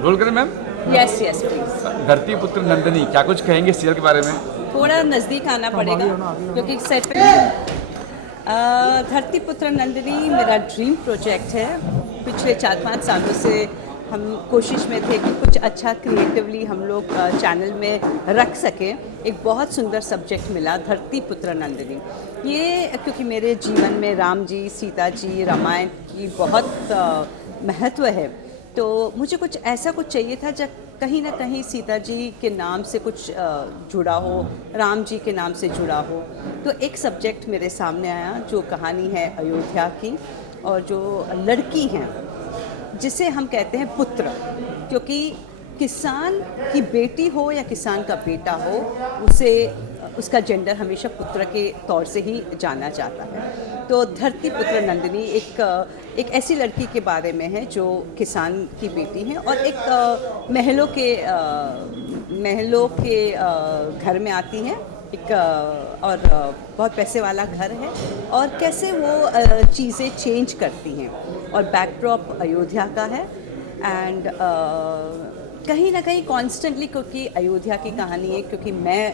Role करें ma'am. Yes yes please. धरती पुत्र नंदिनी, क्या कुछ कहेंगे सीरियल के बारे में? थोड़ा नज़दीक आना पड़ेगा क्योंकि सेट पे धरती पुत्र नंदिनी मेरा ड्रीम प्रोजेक्ट है। पिछले 4-5 सालों से हम कोशिश में थे कि कुछ अच्छा क्रिएटिवली हम लोग चैनल में रख सकें। एक बहुत सुंदर सब्जेक्ट मिला, धरती पुत्र नंदिनी। ये क्योंकि मेरे जीवन में राम जी, सीता जी, रामायण की बहुत महत्व है, तो मुझे कुछ ऐसा कुछ चाहिए था जब कहीं ना कहीं सीता जी के नाम से कुछ जुड़ा हो, राम जी के नाम से जुड़ा हो। तो एक सब्जेक्ट मेरे सामने आया जो कहानी है अयोध्या की, और जो लड़की हैं जिसे हम कहते हैं पुत्र, क्योंकि किसान की बेटी हो या किसान का बेटा हो, उसे उसका जेंडर हमेशा पुत्र के तौर से ही जाना जाता है। तो धरती पुत्र नंदिनी एक ऐसी लड़की के बारे में है जो किसान की बेटी है और एक महलों के घर में आती हैं, एक और बहुत पैसे वाला घर है, और कैसे वो चीज़ें चेंज करती हैं। और बैकड्रॉप अयोध्या का है, एंड कहीं ना कहीं कॉन्स्टेंटली, क्योंकि अयोध्या की कहानी है, क्योंकि मैं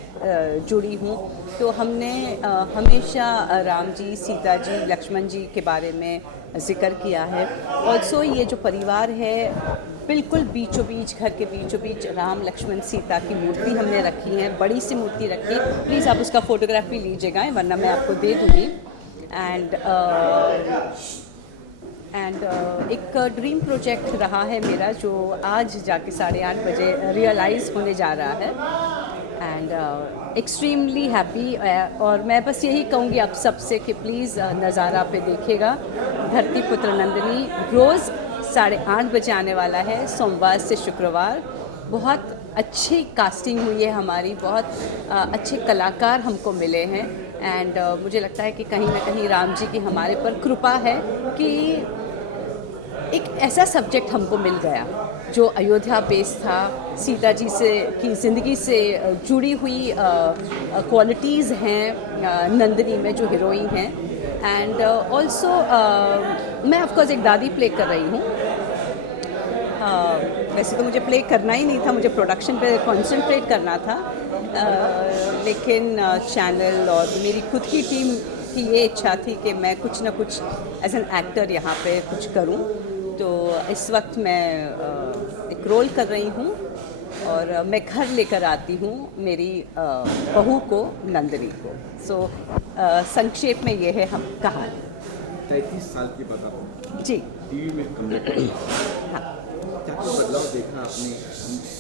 जुड़ी हूँ, तो हमने हमेशा राम जी, सीता जी, लक्ष्मण जी के बारे में जिक्र किया है। ऑल्सो ये जो परिवार है, बिल्कुल बीचों बीच, घर के बीचों बीच राम लक्ष्मण सीता की मूर्ति हमने रखी है, बड़ी सी मूर्ति रखी। प्लीज़ आप उसका फोटोग्राफ भी लीजिएगा, वरना मैं आपको दे दूँगी। एंड एक ड्रीम प्रोजेक्ट रहा है मेरा, जो आज जाके 8:30 बजे रियलाइज़ होने जा रहा है। And extremely happy. और मैं बस यही कहूँगी आप सबसे कि प्लीज़ नज़ारा पे देखिएगा। धरती पुत्र नंदिनी रोज़ 8:30 बजे आने वाला है, सोमवार से शुक्रवार। बहुत अच्छी कास्टिंग हुई है हमारी, बहुत अच्छे कलाकार हमको मिले हैं, एंड मुझे लगता है कि कहीं ना कहीं राम जी की हमारे पर कृपा है कि एक ऐसा सब्जेक्ट हमको मिल गया जो अयोध्या बेस्ड था, सीता जी से की ज़िंदगी से जुड़ी हुई क्वालिटीज़ हैं नंदिनी में, जो हीरोइन हैं। एंड ऑल्सो मैं ऑफकोर्स एक दादी प्ले कर रही हूँ। वैसे तो मुझे प्ले करना ही नहीं था, मुझे प्रोडक्शन पे कंसंट्रेट करना था, लेकिन चैनल और मेरी खुद की टीम की ये इच्छा थी कि मैं कुछ ना कुछ एज एन एक्टर यहाँ पे कुछ करूँ। तो इस वक्त मैं एक रोल कर रही हूँ, और मैं घर लेकर आती हूँ मेरी बहू को, नंदिनी को। सो संक्षेप में ये है हम कहानी। 33 साल की बात आप जी टीवी में कमिट हाँ। क्या कुछ बदलाव देखा आपने?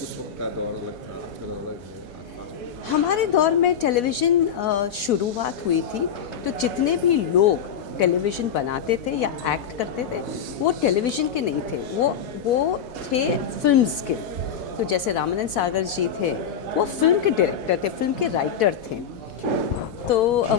उस वक्त का दौर अलग था, आजकल अलग है। हमारे दौर में टेलीविज़न शुरुआत हुई थी, तो जितने भी लोग टेलीविज़न बनाते थे या एक्ट करते थे, वो टेलीविज़न के नहीं थे, वो थे फिल्म्स के। तो जैसे रामानंद सागर जी थे, वो फिल्म के डायरेक्टर थे, फिल्म के राइटर थे। तो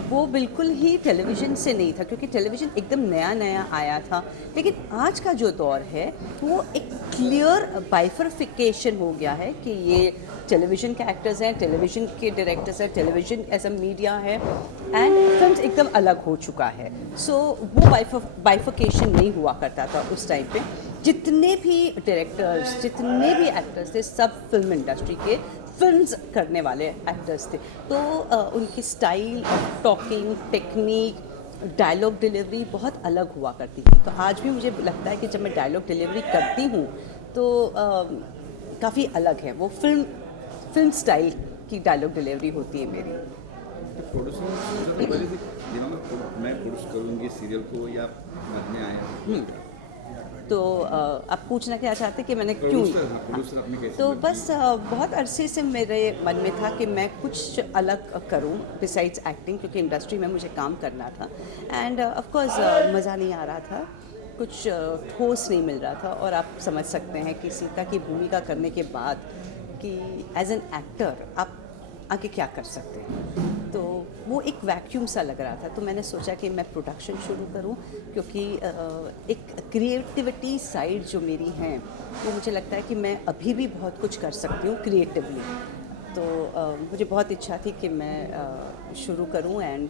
वो बिल्कुल ही टेलीविज़न से नहीं था, क्योंकि टेलीविज़न एकदम नया नया आया था। लेकिन आज का जो दौर है, वो एक क्लियर बाइफर्फिकेशन हो गया है कि ये टेलीविज़न के एक्टर्स हैं, टेलीविज़न के डायरेक्टर्स हैं, टेलीविज़न एज अ मीडिया है, एंड फिल्म एकदम अलग हो चुका है। सो वो बाइफर्केशन नहीं हुआ करता था उस टाइम पे। जितने भी डायरेक्टर्स, जितने भी एक्टर्स थे, सब फिल्म इंडस्ट्री के फिल्म्स करने वाले एक्टर्स थे। तो उनकी style of talking, technique, dialogue delivery बहुत अलग हुआ करती थी। तो आज भी मुझे लगता है कि जब मैं डायलॉग डिलीवरी करती हूँ तो काफ़ी अलग है, वो फिल्म स्टाइल की डायलॉग डिलीवरी होती है मेरी। तो प्रोड्यूसर से पहले से दिमाग मैं प्रोड्यूस करूँगी सीरियल को, या बाद में आया? तो आप पूछना क्या चाहते कि मैंने क्यों? प्रोड्यूसर आपने कैसे? तो बस बहुत अरसे से मेरे मन में था कि मैं कुछ अलग करूं बिसाइड्स एक्टिंग, क्योंकि इंडस्ट्री में मुझे काम करना था। एंड ऑफ कोर्स मज़ा नहीं आ रहा था, कुछ ठोस नहीं मिल रहा था। और आप समझ सकते हैं कि सीता की भूमिका करने के बाद कि एज एन एक्टर आप आगे क्या कर सकते हैं, तो वो एक वैक्यूम सा लग रहा था। तो मैंने सोचा कि मैं प्रोडक्शन शुरू करूं, क्योंकि एक क्रिएटिविटी साइड जो मेरी है, वो मुझे लगता है कि मैं अभी भी बहुत कुछ कर सकती हूँ क्रिएटिवली। तो मुझे बहुत इच्छा थी कि मैं शुरू करूं, एंड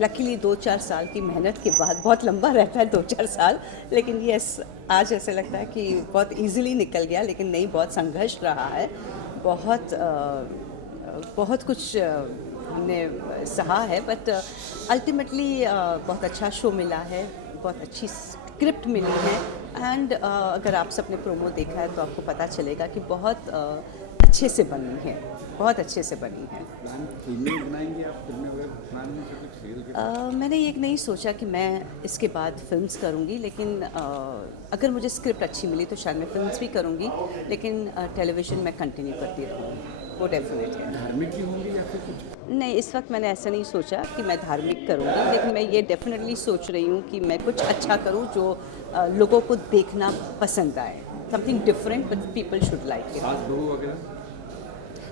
लकीली 2-4 साल की मेहनत के बाद, बहुत लंबा रहता है 2-4 साल, लेकिन यस आज ऐसे लगता है कि बहुत इजीली निकल गया, लेकिन नहीं, बहुत संघर्ष रहा है, बहुत कुछ हमने सहा है, बट अल्टीमेटली बहुत अच्छा शो मिला है, बहुत अच्छी स्क्रिप्ट मिली है, एंड अगर आप सबने प्रोमो देखा है तो आपको पता चलेगा कि बहुत अच्छे से बनी है, बहुत अच्छे से बनी है। प्लान फिल्में बनाएंगे आप? फिल्में वगैरह प्लान में से कुछ सीरियल के? मैंने ये नहीं सोचा कि मैं इसके बाद फिल्म्स करूँगी, लेकिन अगर मुझे स्क्रिप्ट अच्छी मिली तो शायद मैं फिल्म्स भी करूँगी, लेकिन टेलीविज़न में कंटिन्यू करती रहूँगी, वो डेफिनेट है। धार्मिक भी होंगी या फिर कुछ? नहीं, इस वक्त मैंने ऐसा नहीं सोचा कि मैं धार्मिक करूँगी, लेकिन मैं ये डेफिनेटली सोच रही हूँ कि मैं कुछ अच्छा करूँ जो लोगों को देखना पसंद आए, something different but people should like it. सास बहू वगैरह?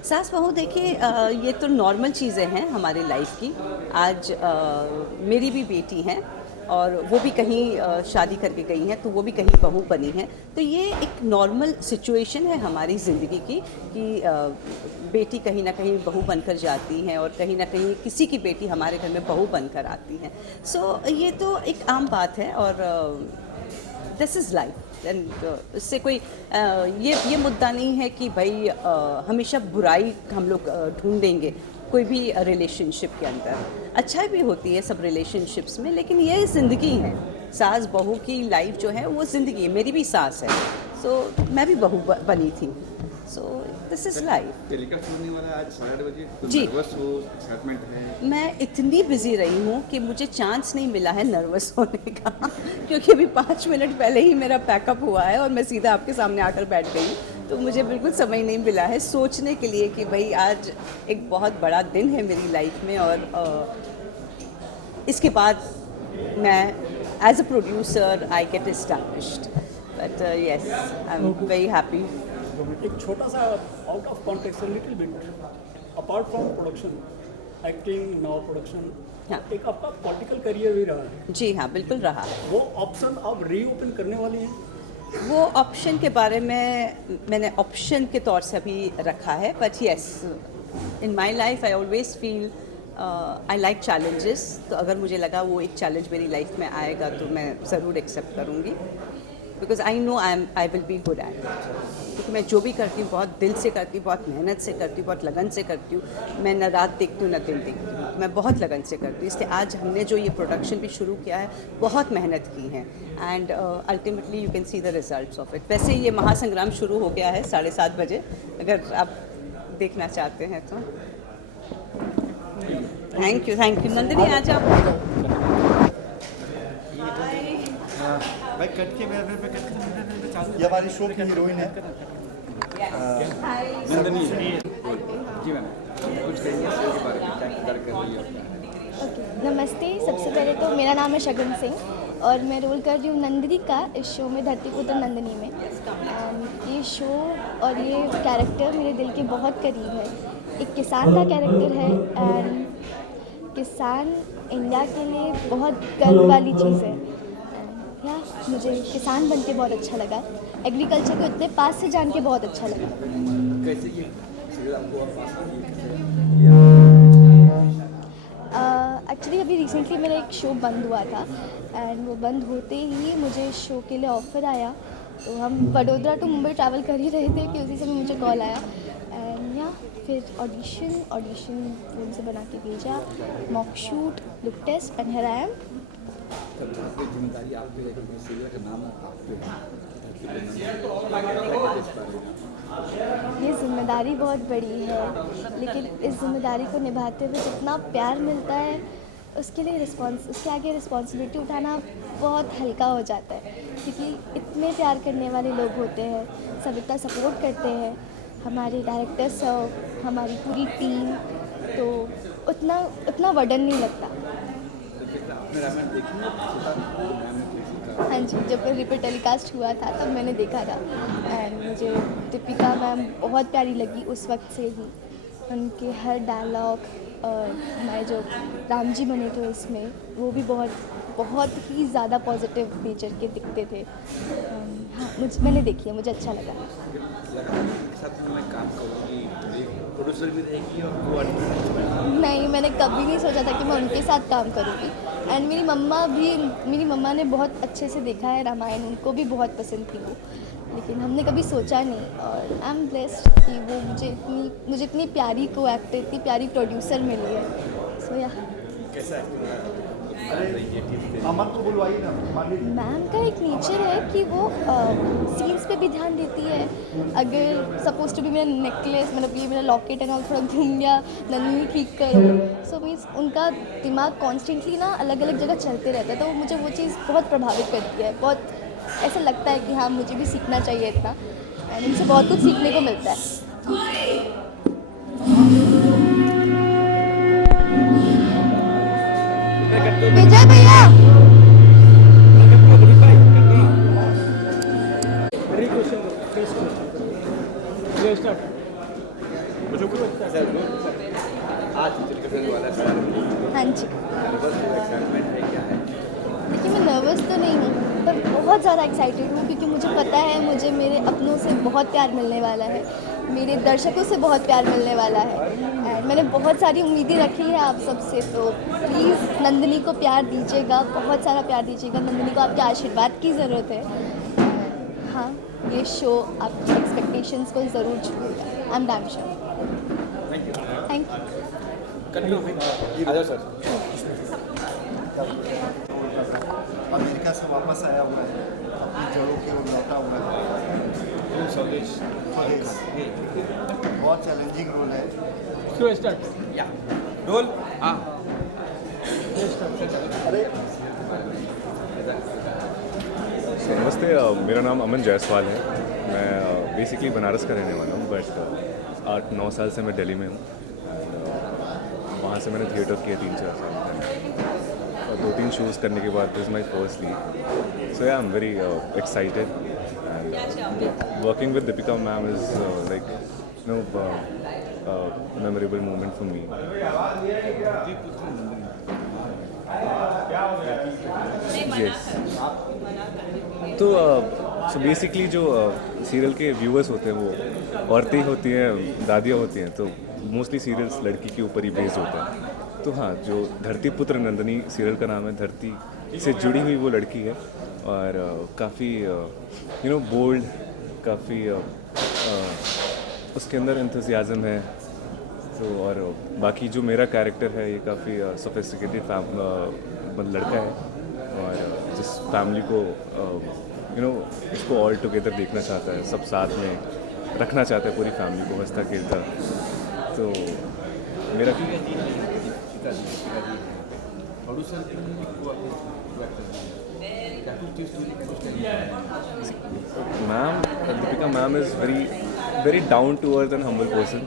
सास बहू देखिए, ये तो नॉर्मल चीज़ें हैं हमारी लाइफ की। आज मेरी भी बेटी हैं और वो भी कहीं शादी करके गई हैं, तो वो भी कहीं बहू बनी हैं, तो ये एक नॉर्मल सिचुएशन है हमारी ज़िंदगी की कि बेटी कहीं ना कहीं बहू बनकर जाती हैं और कहीं ना कहीं किसी की बेटी हमारे घर में बहू बनकर आती हैं। सो ये तो एक आम बात है और दिस इज़ लाइफ, एंड इससे कोई ये मुद्दा नहीं है कि भाई हमेशा बुराई हम लोग ढूंढेंगे कोई भी रिलेशनशिप के अंदर। अच्छाई भी होती है सब रिलेशनशिप्स में, लेकिन ये ज़िंदगी है, सास बहू की लाइफ जो है वो ज़िंदगी है। मेरी भी सास है, सो मैं भी बहू बनी थी, so this is life. Telecast होने वाला है आज 8:30 बजे, तो जी। नर्वस हो, एक्साइटमेंट है? मैं इतनी बिजी रही हूँ कि मुझे चांस नहीं मिला है नर्वस होने का क्योंकि अभी 5 मिनट पहले ही मेरा पैकअप हुआ है और मैं सीधा आपके सामने आकर बैठ गई, तो मुझे बिल्कुल समय नहीं मिला है सोचने के लिए कि भाई आज एक बहुत बड़ा दिन है मेरी लाइफ में, और इसके बाद मैं as a producer I get established, but yes I am very happy. एक छोटा सा out of context little bit, apart from production, acting, now production, हाँ। एक आपका पॉलिटिकल करियर भी रहा है, जी हाँ, बिल्कुल रहा। वो ऑप्शन आप रीओपन करने वाली हैं? वो ऑप्शन के बारे में मैंने ऑप्शन के तौर से अभी रखा है, but yes in my life I always feel I like challenges, तो अगर मुझे लगा वो एक चैलेंज मेरी लाइफ में आएगा तो मैं ज़रूर एक्सेप्ट करूँगी, because I know I will be good at it, क्योंकि मैं जो भी करती हूँ बहुत दिल से करती हूँ, बहुत मेहनत से करती हूँ, बहुत लगन से करती हूँ। मैं न रात देखती हूँ न दिन देखती हूँ, मैं बहुत लगन से करती हूँ। इसलिए आज हमने जो ये प्रोडक्शन भी शुरू किया है, बहुत मेहनत की है, and ultimately you can see the results of it. वैसे ये महासंग्राम शुरू हो गया है 7:30 बजे, अगर आप देखना चाहते हैं तो। थैंक यू नंदिनी, आ जाओ। भाई कट के पे कट के चालू। ये हमारी शो की हीरोइन है। नंदनी जी मैम, कुछ कहेंगे सीरियल के बारे में, क्या किरदार कर रही है आपका? ओके, नमस्ते। सबसे पहले तो मेरा नाम है शगुन सिंह और मैं रोल कर रही हूँ नंदिनी का इस शो में, धरतीपुत्र नंदिनी में। ये शो और ये कैरेक्टर मेरे दिल के बहुत करीब है। एक किसान का कैरेक्टर है, एंड किसान इंडिया के लिए बहुत गर्व वाली चीज़ है। या मुझे किसान बन के बहुत अच्छा लगा, एग्रीकल्चर को इतने पास से जान के बहुत अच्छा लगा। कैसे ये सीरियल आपको और पास एक्चुअली अभी रिसेंटली मेरा एक शो बंद हुआ था, एंड वो बंद होते ही मुझे इस शो के लिए ऑफ़र आया, तो हम वडोदरा टू मुंबई ट्रैवल कर ही रहे थे कि उसी समय मुझे कॉल आया, एंड या फिर ऑडिशन फ़ोन से बना के भेजा, mock shoot, look test, and here I am. जिम्मेदारी आप पे है, सीरियल का नाम आप पे है, ये जिम्मेदारी बहुत बड़ी है, लेकिन इस जिम्मेदारी को निभाते हुए जितना प्यार मिलता है उसके आगे रिस्पॉन्सिबिलिटी उठाना बहुत हल्का हो जाता है, क्योंकि इतने प्यार करने वाले लोग होते हैं, सब इतना सपोर्ट करते हैं, हमारे डायरेक्टर सब, हमारी पूरी टीम, तो उतना वर्डन नहीं लगता। हाँ जी, जब रिपीट टेलीकास्ट हुआ था तब मैंने देखा था, एंड मुझे दीपिका मैम बहुत प्यारी लगी उस वक्त से ही। उनके हर डायलॉग, हमारे जो राम जी बने थे उसमें, वो भी बहुत ही ज़्यादा पॉजिटिव नेचर के दिखते थे। हाँ, मैंने देखी है, मुझे अच्छा लगा। साथ में मैं काम करूँगी, प्रोड्यूसर भी रहेगी और को आर्टिस्ट। नहीं, मैंने कभी नहीं सोचा था कि मैं उनके साथ काम करूँगी। एंड मेरी मम्मा ने बहुत अच्छे से देखा है रामायण, उनको भी बहुत पसंद थी वो, लेकिन हमने कभी सोचा नहीं। और आई एम ब्लेस्ड कि वो मुझे इतनी प्यारी को एक्टर, इतनी प्यारी प्रोड्यूसर मिली है। सो या अमन को बुलवाइए ना, मैम का एक नेचर है कि वो सीन्स पे भी ध्यान देती है। अगर सपोज टू भी मेरा नेकलेस, मतलब ये मेरा लॉकेट है ना, थोड़ा घूम गया, नन्ही ठीक करो। सो मीन्स उनका दिमाग कॉन्स्टेंटली ना अलग अलग जगह चलते रहता है, तो मुझे वो चीज़ बहुत प्रभावित करती है। बहुत ऐसा लगता है कि हाँ, मुझे भी सीखना चाहिए इतना, एंड इनसे बहुत कुछ सीखने को मिलता है। विजय भैया क्वेश्चन फर्स्ट क्वेश्चन स्टार्ट। आज चित्र करने वाला है। हाँ जी, एक्साइटमेंट है क्या है? देखिए मैं नर्वस तो नहीं हूँ, पर बहुत ज़्यादा एक्साइटेड हूँ, क्योंकि मुझे पता है मुझे मेरे अपनों से बहुत प्यार मिलने वाला है, मेरे दर्शकों से बहुत प्यार मिलने वाला है। एंड मैंने बहुत सारी उम्मीदें रखी है आप सबसे, तो प्लीज़ नंदिनी को प्यार दीजिएगा, बहुत सारा प्यार दीजिएगा। नंदिनी को आपके आशीर्वाद की ज़रूरत है। हाँ, ये शो आपकी एक्सपेक्टेशंस को ज़रूर छूएगा। I am damn sure. Thank you. आ जाओ सर। अमेरिका से वापस आया हुआ है, अपनी जड़ों की ओर लौटा हुआ है। स्वदेश बहुत चैलेंजिंग रोल है। स्टार्ट। या रोल हाँ नमस्ते, मेरा नाम अमन जायसवाल है। मैं बेसिकली बनारस का रहने वाला हूँ, बट 8-9 साल से मैं दिल्ली में हूँ। वहाँ से मैंने थिएटर किया 3-4 साल तक, और 2-3 शोज़ करने के बाद this is my first lead. So I am very excited, and working with Deepika ma'am is like memorable moment for me. Yes, तो बेसिकली जो सीरियल के व्यूअर्स होते हैं वो औरतें ही होती हैं, दादियाँ होती हैं, तो मोस्टली सीरियल्स लड़की के ऊपर ही बेस्ड होता है। तो हाँ, जो धरती पुत्र नंदिनी सीरियल का नाम है, धरती से जुड़ी हुई वो लड़की है, और काफ़ी बोल्ड, काफ़ी उसके अंदर एंथुसियाज्म है। तो और बाकी जो मेरा कैरेक्टर है, ये काफ़ी सोफिस्टिकेटेड लड़का है, और जिस फैमिली को इसको ऑल टुगेदर देखना चाहता है, सब साथ में रखना चाहता है, पूरी फैमिली को हंसता खेलता। तो मेरा ma'am, Deepika ma'am is very down to earth and humble person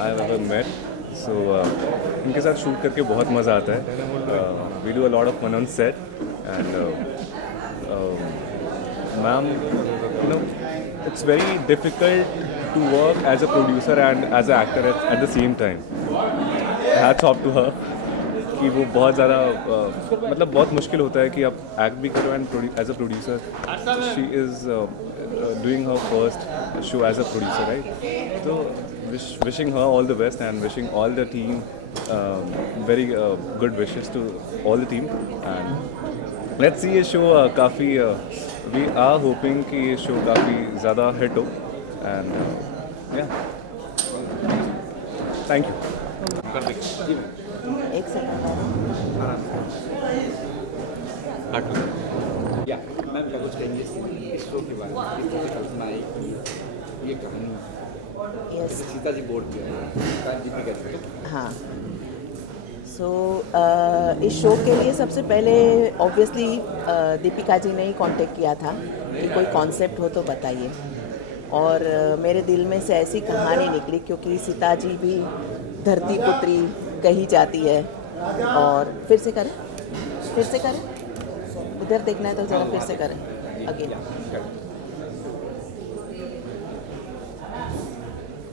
I have ever met. So इनके साथ शूट करके बहुत मज़ा आता है। We do a lot of fun on set, and ma'am, it's very difficult to work as a producer and as an actor at the same time. Hats off to her कि वो बहुत ज़्यादा मतलब बहुत मुश्किल होता है कि आप एक्ट भी करो and as a producer she is doing her first show as a producer, right? तो wishing her all the best and wishing all the team very good wishes to all the team, and let's see ये show काफ़ी we are hoping कि ये show काफ़ी ज़्यादा hit हो, and या thank you. एक सेकंड। या मैम क्या कुछ कहेंगे इस शो के बारे में? किस तरह से कल्पना आई कि ये कहानी यस, सीता जी बोर्ड पे है, दीपिका जी? हाँ। सो इस शो के लिए सबसे पहले ऑब्वियसली दीपिका जी ने ही कांटेक्ट किया था कि कोई कॉन्सेप्ट हो तो बताइए, और मेरे दिल में से ऐसी कहानी निकली, क्योंकि सीता जी भी धरती पुत्री कही जाती है। और फिर से करें, इधर देखना है तो ज़रा फिर से करें अगेन।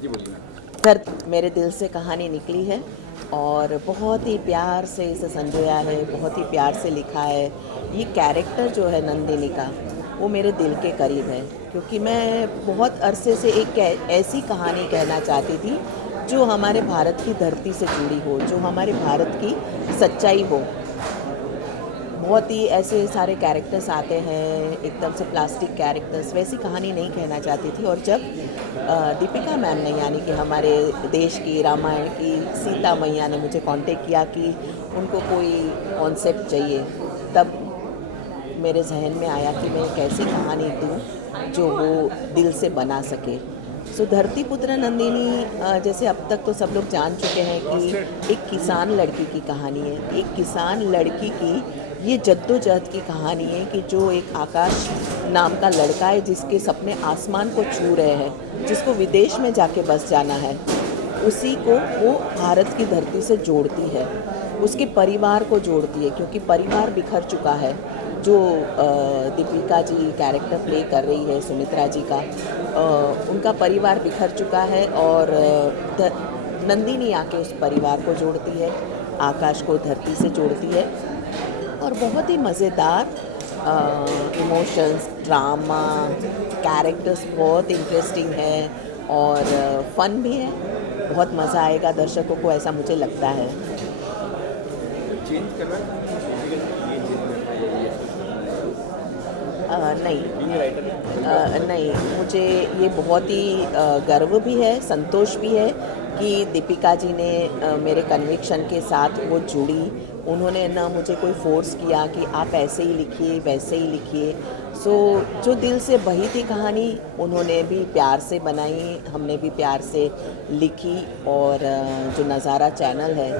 जी बोलिए। धरती मेरे दिल से कहानी निकली है, और बहुत ही प्यार से इसे संजोया है, बहुत ही प्यार से लिखा है। ये कैरेक्टर जो है नंदिनी का, वो मेरे दिल के करीब है, क्योंकि मैं बहुत अरसे से एक ऐसी कहानी कहना चाहती थी जो हमारे भारत की धरती से जुड़ी हो, जो हमारे भारत की सच्चाई हो। बहुत ही ऐसे सारे कैरेक्टर्स आते हैं, एकदम से प्लास्टिक कैरेक्टर्स, वैसी कहानी नहीं कहना चाहती थी। और जब दीपिका मैम ने, यानी कि हमारे देश की रामायण की सीता मैया ने मुझे कांटेक्ट किया कि उनको कोई कॉन्सेप्ट चाहिए, तब मेरे जहन में आया कि मैं एक ऐसी कहानी दूँ जो वो दिल से बना सके। सो धरती पुत्र नंदिनी जैसे अब तक तो सब लोग जान चुके हैं कि एक किसान लड़की की कहानी है। एक किसान लड़की की ये जद्दोजहद की कहानी है कि जो एक आकाश नाम का लड़का है जिसके सपने आसमान को छू रहे हैं, जिसको विदेश में जाके बस जाना है, उसी को वो भारत की धरती से जोड़ती है, उसके परिवार को जोड़ती है, क्योंकि परिवार बिखर चुका है। जो दीपिका जी कैरेक्टर प्ले कर रही है, सुमित्रा जी का, उनका परिवार बिखर चुका है और नंदिनी आके उस परिवार को जोड़ती है, आकाश को धरती से जोड़ती है। और बहुत ही मज़ेदार इमोशंस, ड्रामा, कैरेक्टर्स बहुत इंटरेस्टिंग है और फन भी है। बहुत मज़ा आएगा दर्शकों को, ऐसा मुझे लगता है। चेंज कर रहा है नहीं, मुझे ये बहुत ही गर्व भी है, संतोष भी है कि दीपिका जी ने मेरे कन्विक्शन के साथ वो जुड़ी। उन्होंने ना मुझे कोई फोर्स किया कि आप ऐसे ही लिखिए, वैसे ही लिखिए। सो जो दिल से बही थी कहानी, उन्होंने भी प्यार से बनाई, हमने भी प्यार से लिखी। और जो नज़ारा चैनल है,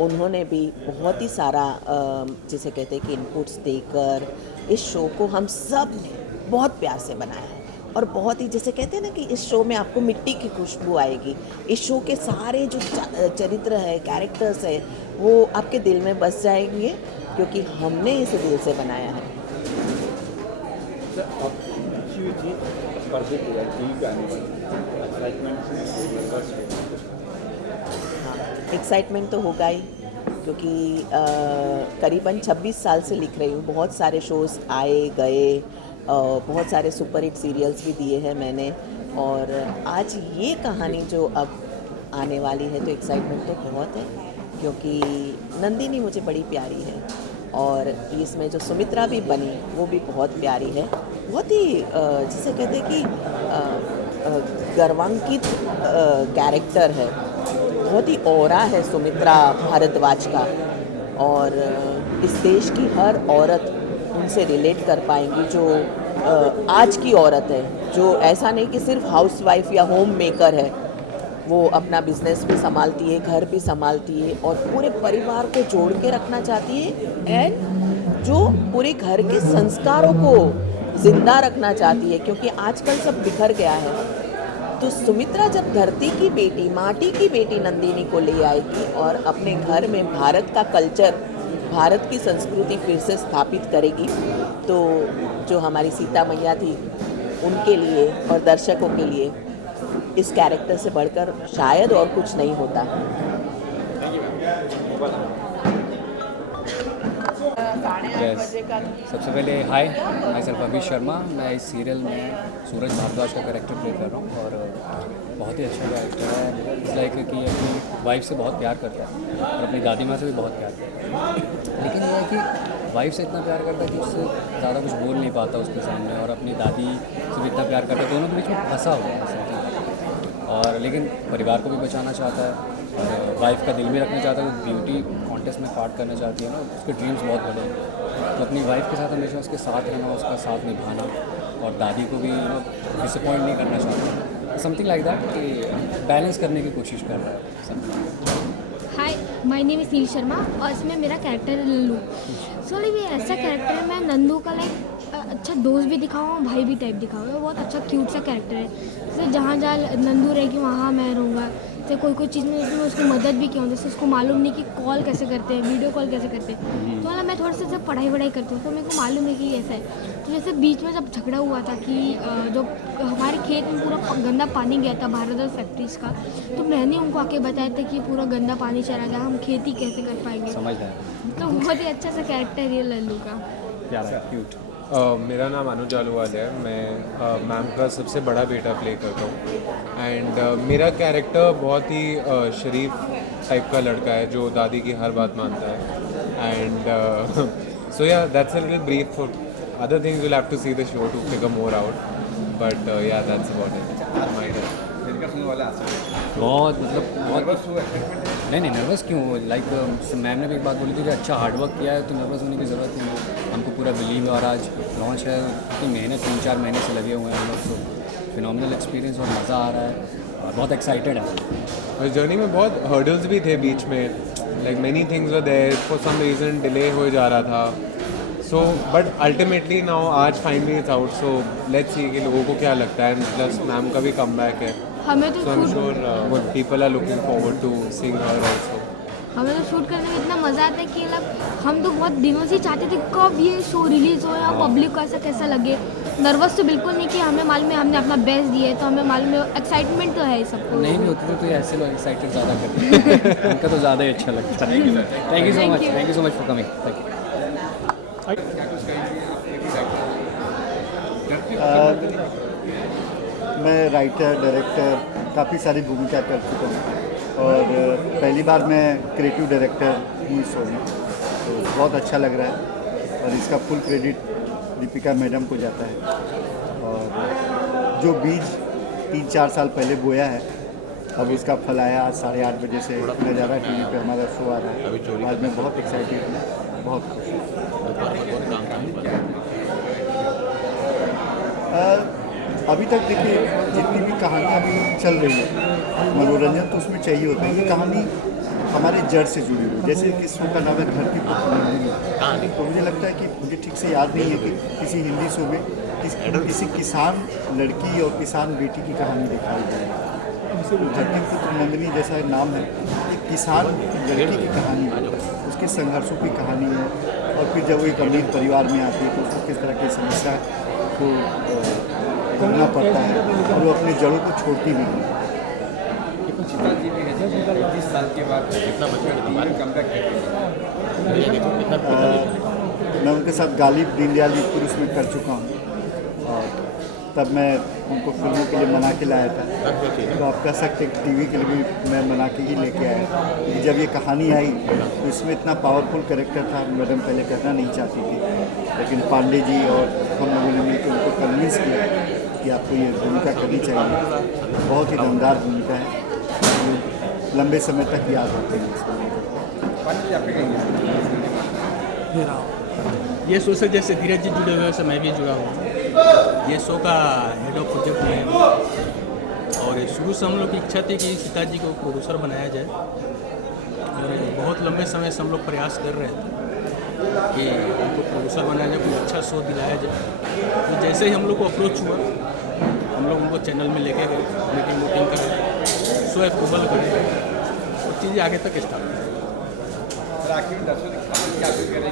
उन्होंने भी बहुत ही सारा जिसे कहते हैं कि इनपुट्स देकर इस शो को हम सब ने बहुत प्यार से बनाया है। और बहुत ही जैसे कहते हैं ना कि इस शो में आपको मिट्टी की खुशबू आएगी। इस शो के सारे जो चरित्र है, कैरेक्टर्स है, वो आपके दिल में बस जाएंगे, क्योंकि हमने इसे दिल से बनाया है। एक्साइटमेंट तो होगा ही, क्योंकि करीबन 26 साल से लिख रही हूँ। बहुत सारे शोज़ आए गए, बहुत सारे सुपरहिट सीरियल्स भी दिए हैं मैंने, और आज ये कहानी जो अब आने वाली है तो एक्साइटमेंट तो बहुत है, क्योंकि नंदिनी मुझे बड़ी प्यारी है और इसमें जो सुमित्रा भी बनी वो भी बहुत प्यारी है। बहुत ही जिसे कहते हैं कि गर्वांकित कैरेक्टर है, बहुत ही ऑरा है सुमित्रा भारद्वाज का, और इस देश की हर औरत उनसे रिलेट कर पाएंगी जो आज की औरत है, जो ऐसा नहीं कि सिर्फ हाउसवाइफ या होम मेकर है, वो अपना बिजनेस भी संभालती है, घर भी संभालती है और पूरे परिवार को जोड़ के रखना चाहती है, एंड जो पूरे घर के संस्कारों को जिंदा रखना चाहती है, क्योंकि आजकल सब बिखर गया है। तो सुमित्रा जब धरती की बेटी, माटी की बेटी नंदिनी को ले आएगी और अपने घर में भारत का कल्चर, भारत की संस्कृति फिर से स्थापित करेगी, तो जो हमारी सीता मैया थी उनके लिए और दर्शकों के लिए इस कैरेक्टर से बढ़कर शायद और कुछ नहीं होता। सबसे पहले हाय, माई सेल्फ अभी शर्मा। मैं इस सीरियल में सूरज भारद्वाज का कैरेक्टर प्ले कर रहा हूँ और बहुत ही अच्छा कैरेक्टर है। इट्स लाइक कि अपनी वाइफ से बहुत प्यार करता है और अपनी दादी माँ से भी बहुत प्यार करता है, लेकिन यह है कि वाइफ से इतना प्यार करता है कि उससे ज़्यादा कुछ बोल नहीं पाता उसके सामने, और अपनी दादी से भी इतना प्यार करता है, दोनों के बीच में फंसा हुआ है। और लेकिन परिवार को भी बचाना चाहता है, वाइफ का दिल भी रखना चाहता है। ब्यूटी कॉन्टेस्ट में पार्ट करना चाहती है ना, उसके ड्रीम्स बहुत बड़े हैं, तो अपनी वाइफ के साथ हमेशा उसके साथ रहना, उसका साथ निभाना, और दादी को भी डिसअपॉइंट नहीं करना चाहता। समथिंग लाइक दैट, कि बैलेंस करने की कोशिश कर रहा है। हाय, माय नेम इज़ नील शर्मा और इसमें मेरा कैरेक्टर है लल्लू। सो ये ऐसा कैरेक्टर है, मैं नंदू का अच्छा दोस्त भी दिखा हुआ, भाई भी टाइप दिखा हुआ है। बहुत अच्छा क्यूट सा कैरेक्टर है। जैसे जहाँ जहाँ नंदू रहेगी वहाँ मैं रहूँगा। जैसे कोई चीज़ में उसमें उसकी मदद भी किया हूँ, जैसे उसको मालूम नहीं कि कॉल कैसे करते हैं, वीडियो कॉल कैसे करते हैं, तो मैं थोड़ा सा जब पढ़ाई करती हूँ तो मेरे को मालूम है कि ऐसा है। तो जैसे बीच में जब झगड़ा हुआ था कि जो हमारे खेत में पूरा गंदा पानी गया था भारद्वाज फैक्ट्रीज का, तो मैंने उनको आके बताया था कि पूरा गंदा पानी चला गया, हम खेती कैसे कर पाएंगे। समझ रहा है। तो बहुत ही अच्छा सा कैरेक्टर है ये लल्लू का। प्यारा, क्यूट। मेरा नाम अनुज आलूवाल है। मैं मैम का सबसे बड़ा बेटा प्ले करता हूँ एंड मेरा कैरेक्टर बहुत ही शरीफ टाइप का लड़का है जो दादी की हर बात मानता है and so yeah that's a little brief for other things will have to see the show to figure more out but yeah that's about it my तरीका सुनने वाला आसान बहुत मतलब बहुत नर्वस हुआ एक्साइटमेंट नहीं नर्वस क्यों लाइक मैम ने भी एक बात बोली थी कि अच्छा हार्डवर्क किया है तो नर्वस होने की ज़रूरत नहीं है। हमको पूरा बिलीव और आज लॉन्च है, इतनी मेहनत 3-4 महीने से लगे हुए हैं हम लोग, तो फिनोमिनल एक्सपीरियंस और मज़ा आ रहा है और बहुत एक्साइटेड है। उस जर्नी में बहुत हर्डल्स भी थे बीच में, like many things were there, for some reason delay हो जा रहा था। सो बट अल्टीमेटली नाउ आज finally it's out, so let's see कि लोगों को क्या लगता है। प्लस मैम का भी कमबैक है, हमें तो so I am shoot sure people are looking forward to seeing her also. हमें तो शूट करने में इतना मज़ा आता है कि मतलब हम तो बहुत दिनों से चाहते थे कब ये शो रिलीज़ हो या पब्लिक को ऐसा कैसा लगे। नर्वस तो बिल्कुल नहीं कि हमें मालूम है हमने अपना बेस्ट दिया है, तो हमें मालूम है एक्साइटमेंट तो है सबको। नहीं भी होते थे तो ये ऐसे लोग एक्साइटेड ज़्यादा करते हैं उनका तो ज़्यादा ही अच्छा लगता है। Thank you so much for coming. Thank you. मैं राइटर डायरेक्टर काफ़ी सारी भूमिका कर चुका हूँ और पहली बार मैं क्रिएटिव डायरेक्टर हूँ इस शो में, तो बहुत अच्छा लग रहा है और इसका फुल क्रेडिट दीपिका मैडम को जाता है। और जो बीज 3-4 साल पहले बोया है अब उसका फल आया। आज 8:30 बजे से नज़ारा टीवी पे हमारा शो आ रहा है। आज मैं बहुत एक्साइटेड हूँ, बहुत खुश हूँ। अभी तक देखिए जितनी भी कहानियाँ अभी चल रही है मनोरंजन तो उसमें चाहिए होता है। ये कहानी हमारे जड़ से जुड़ी हुई, जैसे कि शो का नाम है धरती पुत्र नंदिनी, तो मुझे लगता है कि मुझे ठीक से याद नहीं है कि किसी हिंदी शो में किसी किसान लड़की और किसान बेटी की कहानी दिखाई जाए। धरती पुत्र नंदिनी जैसा नाम है, एक किसान लड़की की कहानी है, उसके संघर्षों की कहानी है और फिर जब वो एक अमीर परिवार में आती है तो उसको किस तरह की समस्या को करना पड़ता है और वो अपनी जड़ों को छोड़ती नहीं है। चित्रा जी भी है 30 साल के बाद इतना बच्चा कमबैक मैं उनके साथ गालिब दीनदयाल पुरुष में कर चुका हूँ और तब मैं उनको फिल्मों के लिए मना के लाया था, तो आप कह सकते हैं टीवी के लिए भी मैं मना के ही लेके आया। जब ये कहानी आई तो इसमें इतना पावरफुल कैरेक्टर था, मैडम पहले करना नहीं चाहती थी, लेकिन पांडे जी और हम लोगों ने मिलकर उनको कन्विंस किया कि आपको ये भूमिका करनी चाहिए। बहुत ही दमदार भूमिका है, लंबे समय तक याद होते हैं। ये शो से जैसे धीरज जी जुड़े हुए हैं, वैसे मैं भी जुड़ा हूँ। ये शो का हेड ऑफ प्रोजेक्ट में है और शुरू से हम लोग की इच्छा थी कि सीता जी को प्रोड्यूसर बनाया जाए और बहुत लंबे समय से हम लोग प्रयास कर रहे थे कि उनको प्रोड्यूसर बनाया जाए, कोई अच्छा शो दिलाया जाए। तो जैसे ही हम लोग को अप्रोच हुआ हम लोग उनको चैनल में लेके गए, मीटिंग करें, शो अप्रूवल करें और चीज़ें आगे तक स्टार्ट करें। आखिर दर्शकों क्या करेंगे,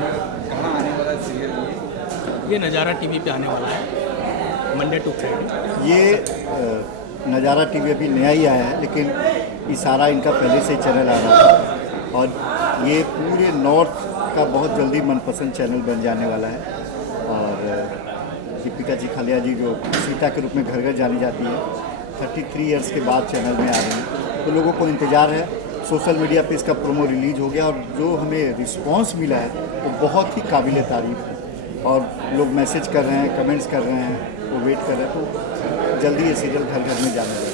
कहाँ आने वाला सीरियल ये नज़ारा टीवी पे आने वाला है मंडे टू फ्राइडे। ये नज़ारा टीवी अभी नया ही आया है, लेकिन इशारा इनका पहले से चैनल आ रहा था और ये पूरे नॉर्थ का बहुत जल्दी मनपसंद चैनल बन जाने वाला है। और दीपिका जी खालिया जी जो सीता के रूप में घर घर जानी जाती है 33 इयर्स के बाद चैनल में आ रही हैं, तो लोगों को इंतज़ार है। सोशल मीडिया पे इसका प्रोमो रिलीज हो गया और जो हमें रिस्पांस मिला है वो बहुत ही काबिल तारीफ़ है और लोग मैसेज कर रहे हैं, कमेंट्स कर रहे हैं, वो वेट कर रहे हैं, तो जल्दी ये सीरियल घर घर में जाने लगे।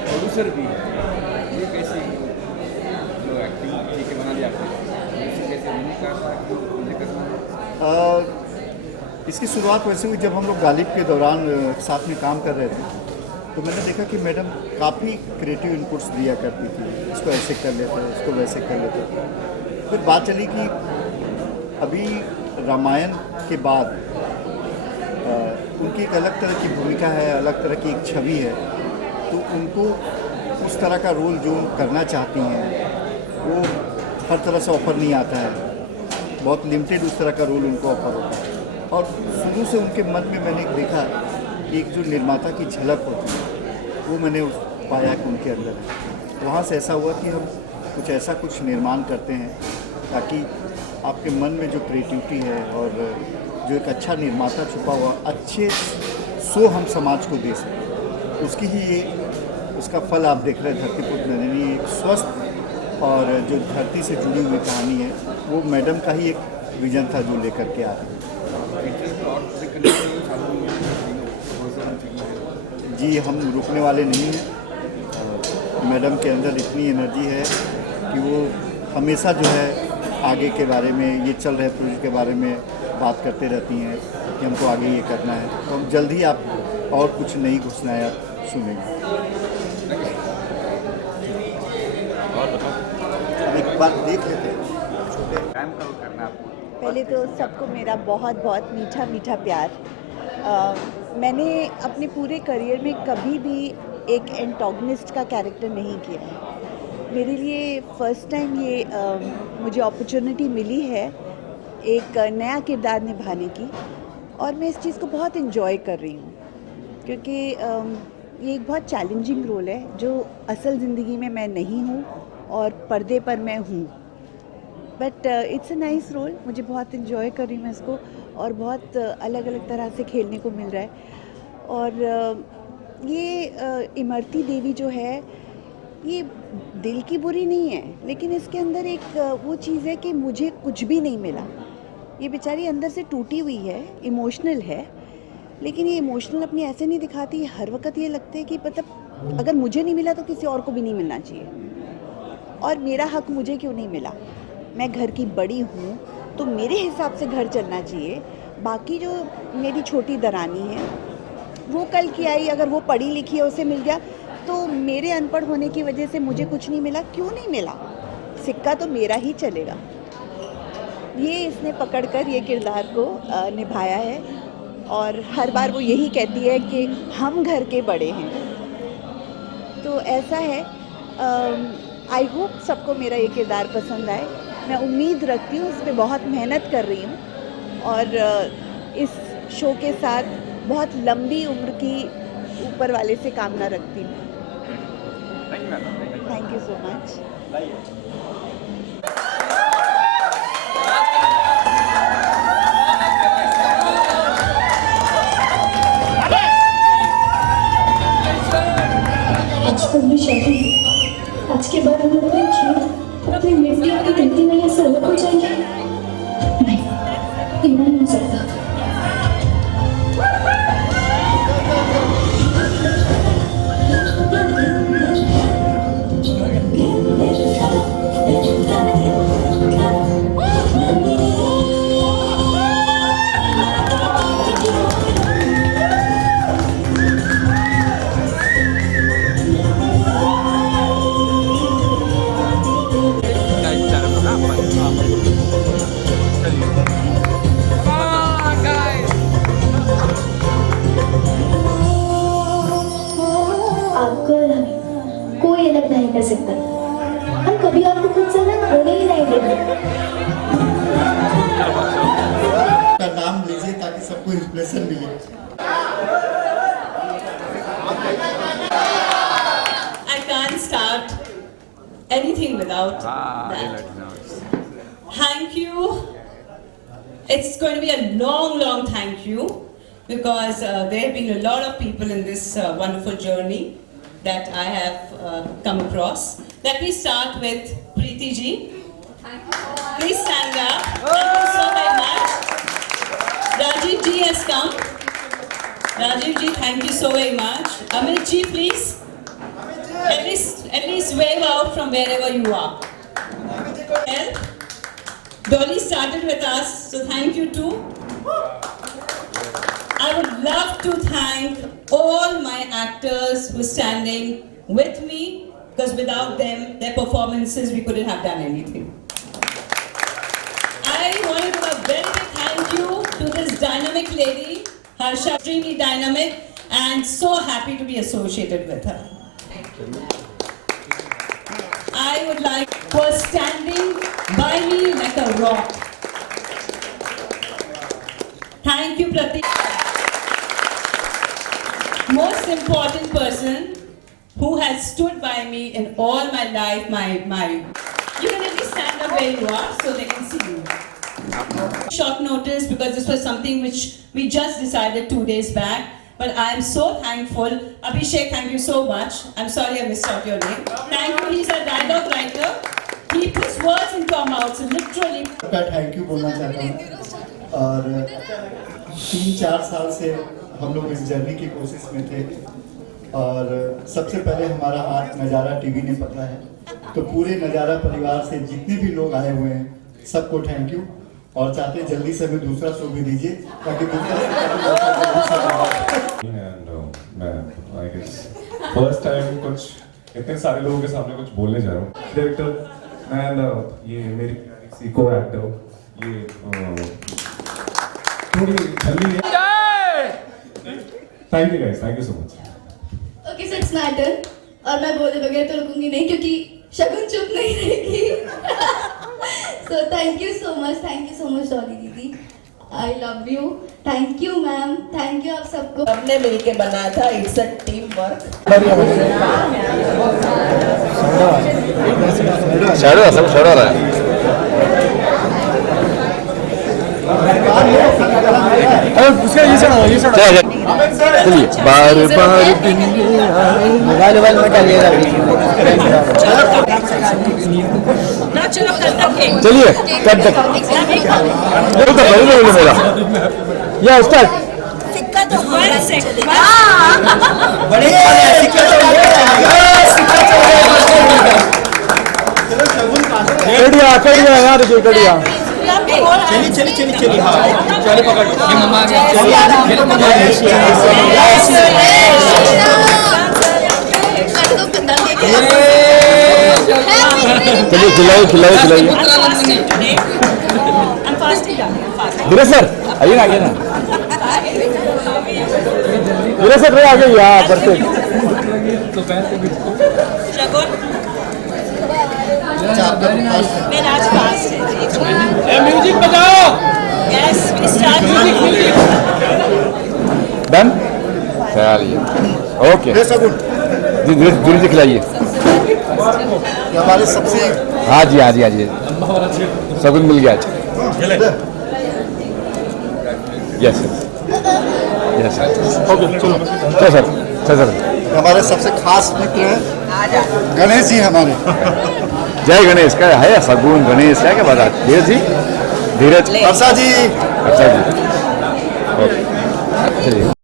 प्रोड्यूसर भी है, ये कैसे जो एक्टिंग ठीक है बना लिया कैसे नहीं करना। इसकी शुरुआत वैसे हुई जब हम लोग गालिब के दौरान साथ में काम कर रहे थे, तो मैंने देखा कि मैडम काफ़ी क्रिएटिव इनपुट्स दिया करती थी, इसको ऐसे कर लेते हैं, इसको वैसे कर लेते हैं। फिर बात चली कि अभी रामायण के बाद उनकी एक अलग तरह की भूमिका है, अलग तरह की एक छवि है, तो उनको उस तरह का रोल जो करना चाहती हैं वो हर तरह से ऑफ़र नहीं आता है, बहुत लिमिटेड उस तरह का रोल उनको ऑफ़र होता है। और शुरू से उनके मन में मैंने देखा कि एक जो निर्माता की झलक होती है वो मैंने पाया कि उनके अंदर है। वहाँ से ऐसा हुआ कि हम कुछ ऐसा कुछ निर्माण करते हैं ताकि आपके मन में जो क्रिएटिविटी है और जो एक अच्छा निर्माता छुपा हुआ अच्छे शो हम समाज को दे सकें, उसकी ही ये उसका फल आप देख रहे हैं धरतीपुत्र नंदिनी। एक स्वस्थ और जो धरती से जुड़ी हुई कहानी है, वो मैडम का ही एक विजन था जो लेकर के आ रहे हैं। जी, हम रुकने वाले नहीं हैं। मैडम के अंदर इतनी एनर्जी है कि वो हमेशा जो है आगे के बारे में, ये चल रहे प्रोजेक्ट के बारे में बात करते रहती हैं कि हमको आगे ये करना है। तो हम जल्द ही आप और कुछ नई घोषणाएं आप सुनेंगे। एक बार देख लेते हैं। पहले तो सबको मेरा बहुत बहुत मीठा मीठा प्यार। मैंने अपने पूरे करियर में कभी भी एक एंटोगनिस्ट का कैरेक्टर नहीं किया है। मेरे लिए फ़र्स्ट टाइम ये मुझे अपॉर्चुनिटी मिली है एक नया किरदार निभाने की, और मैं इस चीज़ को बहुत इन्जॉय कर रही हूँ, क्योंकि ये एक बहुत चैलेंजिंग रोल है जो असल ज़िंदगी में मैं नहीं हूँ और पर्दे पर मैं हूँ। But it's a nice role, मुझे बहुत इन्जॉय कर रही हूँ मैं इसको, और बहुत अलग अलग तरह से खेलने को मिल रहा है। और ये इमरती देवी जो है, ये दिल की बुरी नहीं है, लेकिन इसके अंदर एक वो चीज़ है कि मुझे कुछ भी नहीं मिला। ये बेचारी अंदर से टूटी हुई है, इमोशनल है, लेकिन ये इमोशनल अपनी ऐसे नहीं दिखाती। हर वक्त ये लगता है कि मतलब अगर मुझे नहीं मिला तो किसी और को भी नहीं मिलना चाहिए, और मेरा हक मुझे क्यों नहीं मिला। मैं घर की बड़ी हूँ तो मेरे हिसाब से घर चलना चाहिए। बाकी जो मेरी छोटी दरानी है, वो कल की आई, अगर वो पढ़ी लिखी है उसे मिल गया, तो मेरे अनपढ़ होने की वजह से मुझे कुछ नहीं मिला। क्यों नहीं मिला, सिक्का तो मेरा ही चलेगा। ये इसने पकड़कर ये किरदार को निभाया है, और हर बार वो यही कहती है कि हम घर के बड़े हैं। तो ऐसा है, आई होप सबको मेरा ये किरदार पसंद आए। मैं उम्मीद रखती हूँ, इस पर बहुत मेहनत कर रही हूँ, और इस शो के साथ बहुत लंबी उम्र की ऊपर वाले से कामना रखती हूँ। Thank you so much. आज तो मेरी शादी है। आज के बाद हम अपने खेत, अपनी मिट्टी, अपनी धरती में से अलग हो जाएंगे। नहीं, ये नहीं हो सकता। कोई अलग नहीं कर सकता। हम कभी आपको खुद से अलग होने ही नहीं देंगे। का नाम लीजिए ताकि सबको इंस्पिरेशन मिले। I can't start anything without that. Thank you. It's going to be a long, long thank you, because there have been a lot of people in this wonderful journey that I have come across. Let me start with Preeti ji. Please stand up. Thank you so very much. Rajiv ji has come. Rajiv ji, thank you so very much. Amit ji, please. At least wave out from wherever you are. Well, Dolly started with us, so thank you too. I would love to thank all my actors who are standing with me, because without them, their performances, we couldn't have done anything. I want to do a very big thank you to this dynamic lady, Harsha, extremely dynamic, and so happy to be associated with her. I would like for standing by me like a rock. Thank you, Pratik. Most important person who has stood by me in all my life, you can at least stand up where you are so they can see you. Short notice because this was something which we just decided 2 days back. But I am so thankful. Abhishek, thank you so much. I'm sorry I missed out your name. Thank you. He's a dialogue writer. He puts words into our mouths, literally. Thank you बोलना चाहता हूँ। और 3-4 साल से हम लोग इस journey की कोशिश में थे और सबसे पहले हमारा हाथ नज़ारा टीवी ने पकड़ा है, तो पूरे नज़ारा परिवार से जितने भी लोग आए हुए हैं सबको थैंक यू और चाहते हैं जल्दी से हमें दूसरा शो भी दीजिए ताकि मैं आई गेस फर्स्ट टाइम कुछ इतने सारे लोगों के सामने कुछ बोलने जा रहा हूँ। डायरेक्टर एंड ये मेरी सी को एक्टर ये थोड़ी जल्दी है। Thank you guys, thank you so much. Okay so it's my turn और मैं बोले बगैर तो रुकूंगी नहीं क्योंकि शगुन चुप नहीं रहेगी। So thank you so much Dolly दीदी, I love you, thank you ma'am, thank you आप सबको। हमने मिलके बनाया था, it's a team work. Shadow सब शैडो रहा है। चलिए बार बार मोबाइल में डालिएगा। चलिए कब तक वो तो बड़ी नहीं मेरा या स्टार्ट सिक्का तो बड़े कड़िया कड़िया यार जी कड़िया चलिए हाँ चलिए पकड़ ये मम्मा आ चलिए खिलाइए धीरे सर आइए ना आगे ना धीरे सर आगे यहाँ परफेक्ट। म्यूजिक बजाओ। यस वी स्टार्ट डन चलिए ओके जी धीरे से खिलाइए। हमारे सबसे हाँ जी सगुन मिल गया आज। यस ओके चलो सर हमारे सबसे खास मित्र हैं गणेश जी हमारे। जय गणेश का है सगुन गणेश क्या बता धीरज वर्षा जी अच्छा जी ओके चलिए।